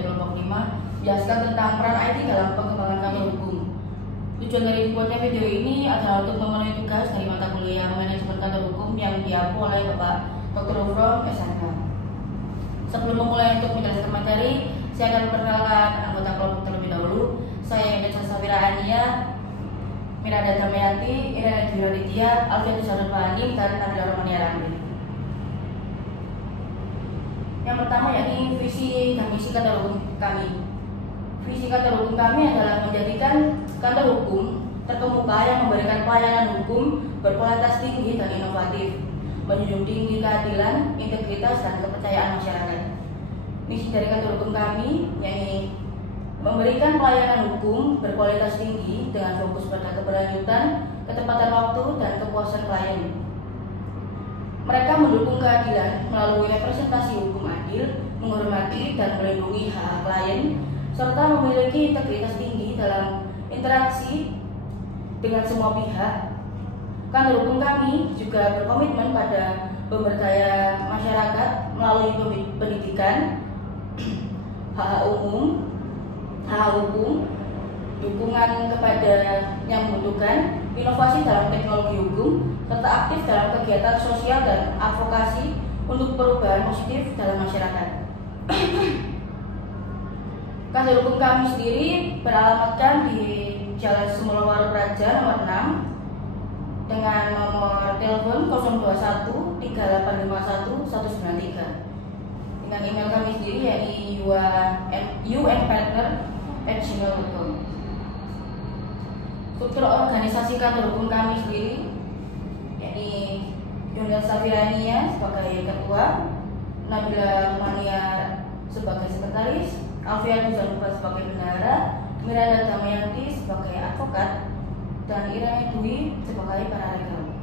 dari kelompok 5 menjelaskan tentang peran IT dalam pengembangan kantor hukum. Tujuan dari dibuatnya video ini adalah untuk memenuhi tugas dari mata kuliah manajemen kantor hukum yang diampu oleh Bapak Dr. Ufron SHK. Sebelum memulai untuk menjelaskan materi, saya akan memperkenalkan anggota kelompok terlebih dahulu. Saya Ingrid Safira Ania, Miranda Damayanti, Irene Dwi Alfian Sarul Fahani, dan Nabila Romania Rangli. Yang pertama yakni visi dan misi kantor hukum kami. Visi kantor hukum kami adalah menjadikan kantor hukum terkemuka yang memberikan pelayanan hukum berkualitas tinggi dan inovatif, menjunjung tinggi keadilan, integritas, dan kepercayaan masyarakat. Misi dari kantor hukum kami yakni memberikan pelayanan hukum berkualitas tinggi dengan fokus pada keberlanjutan, ketepatan waktu, dan kepuasan klien. Mereka mendukung keadilan melalui representasi hukum adil, menghormati dan melindungi hak klien, serta memiliki integritas tinggi dalam interaksi dengan semua pihak. Kantor hukum kami juga berkomitmen pada pemberdayaan masyarakat melalui pendidikan, hak hukum, dukungan kepada yang membutuhkan, inovasi dalam teknologi hukum, serta aktif dalam kegiatan sosial dan advokasi untuk perubahan positif dalam masyarakat. Kantor hukum kami sendiri beralamatkan di Jalan Sumulawaru Praja nomor 6 dengan nomor telepon 021 3851 193. Dengan email kami sendiri yakni unpartner@gmail.com. Struktur organisasi kantor hukum kami sendiri yakni Yunda Safirania sebagai ketua, Nabila Romania sebagai sekretaris, Alfian Zanuba sebagai bendahara, Miranda Damayanti sebagai advokat, dan Irene Dwi sebagai paralegal.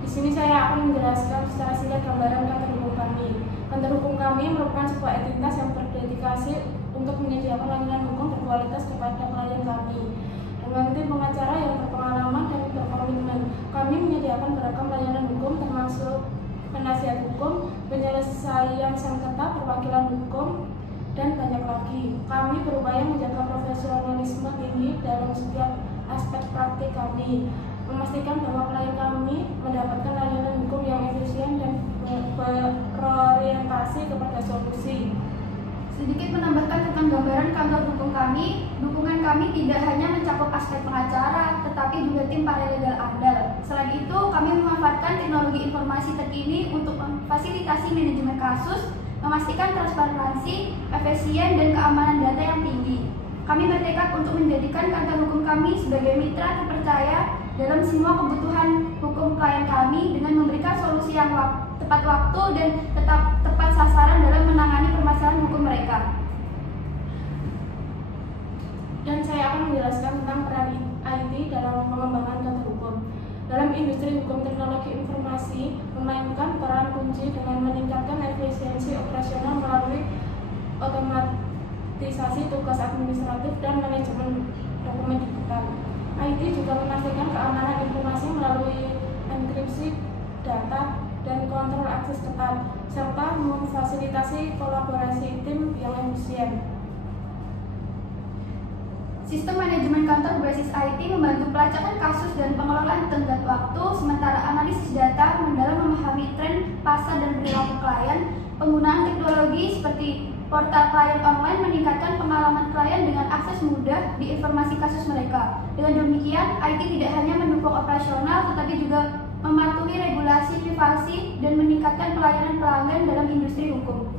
Di sini saya akan menjelaskan secara singkat gambaran kantor hukum kami. Kantor hukum kami merupakan sebuah entitas yang berdedikasi untuk menyediakan layanan hukum berkualitas kepada klien kami. Dengan tim pengacara yang berpengalaman dan berkomitmen, kami menyediakan beragam layanan hukum termasuk penasihat hukum, penyelesaian sengketa, perwakilan hukum, dan banyak lagi. Kami berupaya menjaga profesionalisme tinggi dalam setiap aspek praktik kami, memastikan bahwa klien kami mendapatkan layanan hukum yang efisien dan berorientasi kepada solusi. Sedikit menambahkan tentang gambaran kantor hukum kami, dukungan kami tidak hanya mencakup aspek pengacara, tetapi juga tim paralegal andal. Selain itu, kami memanfaatkan teknologi informasi terkini untuk memfasilitasi manajemen kasus, memastikan transparansi, efisien, dan keamanan data yang tinggi. Kami bertekad untuk menjadikan kantor hukum kami sebagai mitra terpercaya dalam semua kebutuhan hukum klien kami dengan memberikan solusi yang tepat waktu dan tepat sasaran dalam menangani permasalahan hukum mereka. Dan saya akan menjelaskan tentang peran IT dalam pengembangan kantor hukum. Dalam industri hukum teknologi informasi memainkan peran kunci dengan meningkatkan efisiensi operasional melalui otomatisasi tugas administratif dan manajemen dokumen digital. IT juga memastikan keamanan informasi melalui enkripsi data dan kontrol akses ketat, serta memfasilitasi kolaborasi tim yang efisien. Sistem manajemen kantor berbasis IT membantu pelacakan kasus dan pengelolaan tenggat waktu, sementara analisis data mendalam memahami tren pasar dan perilaku klien. Penggunaan teknologi seperti portal klien online meningkatkan pengalaman klien dengan akses mudah di informasi kasus mereka. Dengan demikian, IT tidak hanya mendukung operasional, tetapi juga mematuhi regulasi privasi dan meningkatkan pelayanan pelanggan dalam industri hukum.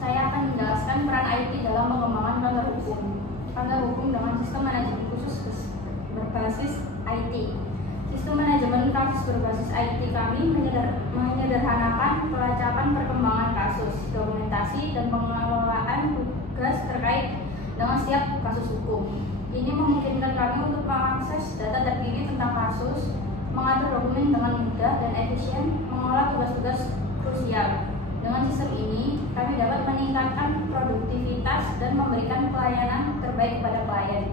Saya akan menjelaskan peran IT dalam pengembangan kantor hukum. Kantor hukum dengan sistem manajemen khusus berbasis IT. Sistem manajemen kasus berbasis IT kami menyederhanakan pelacakan perkembangan kasus, dokumentasi, dan pengelolaan tugas terkait dengan setiap kasus hukum. Ini memungkinkan kami untuk mengakses data terkini tentang kasus, mengatur dokumen dengan mudah dan efisien, mengolah tugas-tugas krusial. Dengan sistem ini, kami dapat meningkatkan produktivitas dan memberikan pelayanan terbaik kepada klien.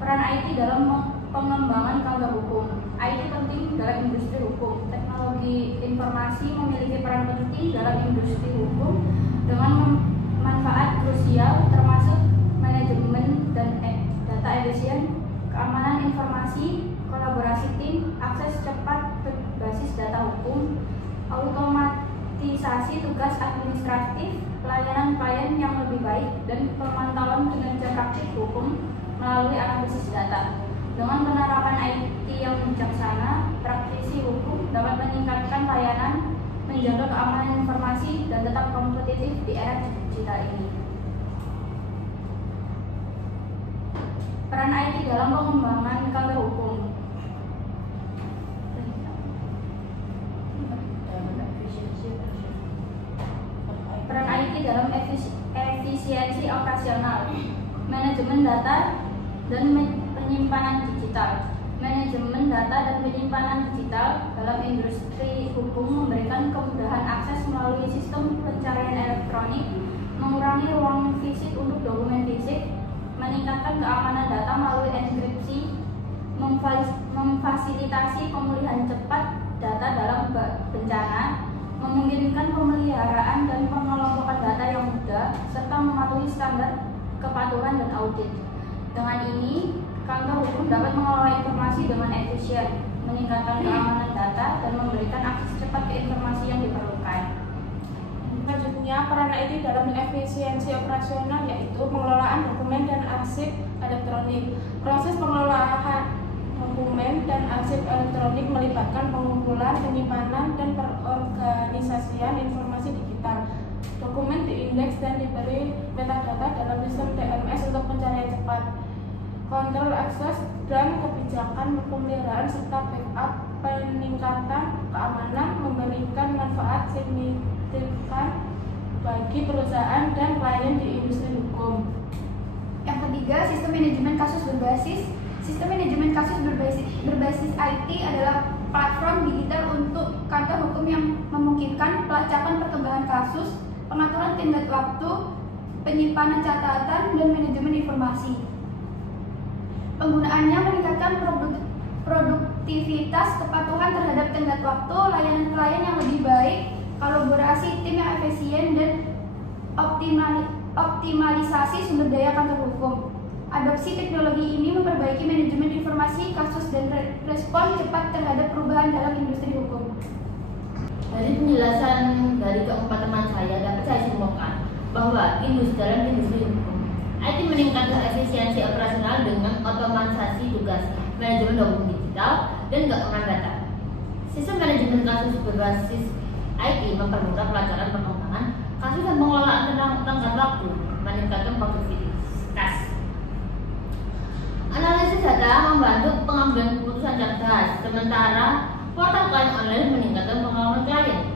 Peran IT dalam pengembangan kantor hukum. IT penting dalam dalam industri hukum. Teknologi informasi memiliki peran penting dalam industri hukum dengan manfaat krusial termasuk manajemen dan data efisien, keamanan informasi, kolaborasi tim, akses cepat berbasis data hukum, automatisasi tugas administratif, pelayanan klien yang lebih baik, dan pemantauan kinerja praktik hukum melalui analisis data. Dengan penerapan IT yang bijaksana, praktisi hukum dapat meningkatkan layanan, menjaga keamanan informasi, dan tetap kompetitif di era digital ini. Peran IT dalam pengembangan kantor hukum. Peran IT dalam efisiensi operasional, manajemen data dan penyimpanan digital. Manajemen data dan penyimpanan digital dalam industri hukum memberikan kemudahan akses melalui sistem pencarian elektronik, mengurangi ruang fisik untuk dokumen fisik, meningkatkan keamanan data melalui enkripsi, memfasilitasi pemulihan cepat data dalam bencana, memungkinkan pemeliharaan dan pengelompokan data yang mudah, serta mematuhi standar kepatuhan dan audit. Dengan ini, kantor hukum dapat mengelola informasi dengan efisien, meningkatkan keamanan data, dan memberikan akses cepat ke informasi yang diperlukan. Selanjutnya, peran IT dalam efisiensi operasional yaitu pengelolaan dokumen dan arsip elektronik. Proses pengelolaan dokumen dan arsip elektronik melibatkan pengumpulan, penyimpanan, dan perorganisasian informasi digital. Dokumen diindeks dan diberi metadata dalam sistem TMS untuk pencarian cepat, kontrol akses dan kebijakan pemeliharaan serta backup. Peningkatan keamanan memberikan manfaat signifikan bagi perusahaan dan klien di industri hukum. Yang ketiga, sistem manajemen kasus berbasis. Sistem manajemen kasus berbasis IT adalah platform digital untuk kantor hukum yang memungkinkan pelacakan perkembangan kasus, pengaturan tenggat waktu, penyimpanan catatan, dan manajemen informasi. Penggunaannya meningkatkan produktivitas, kepatuhan terhadap tenggat waktu, layanan klien yang lebih baik, kolaborasi tim yang efisien, dan optimalisasi sumber daya kantor hukum. Adopsi teknologi ini memperbaiki manajemen informasi, kasus, dan respon cepat terhadap perubahan dalam industri hukum. Dari penjelasan dari keempat teman saya dapat saya simpulkan bahwa dalam industri hukum, IT meningkatkan efisiensi operasional dengan otomatisasi tugas, manajemen dokumen digital, dan keamanan data. Sistem manajemen kasus berbasis IT mempermudah pelacakan perkembangan kasus dan pengelolaan tenggat waktu, meningkatkan produktivitas. Analisis data membantu pengambilan keputusan cerdas, sementara portal klien online meningkatkan pengalaman klien.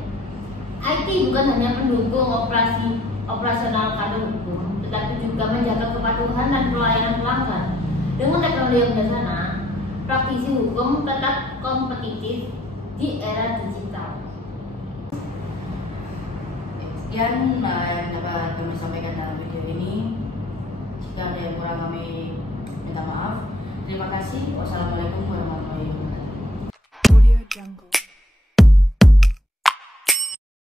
IT bukan hanya pendukung operasional kantor hukum, tetapi juga menjaga kepatuhan dan pelayanan pelanggan. Dengan teknologi yang bijaksana, praktisi hukum tetap kompetitif di era digital. Sekian yang dapat kami sampaikan dalam video ini. Jika ada yang kurang kami minta maaf. Terima kasih. Wassalamualaikum warahmatullahi wabarakatuh. Audio Jungle.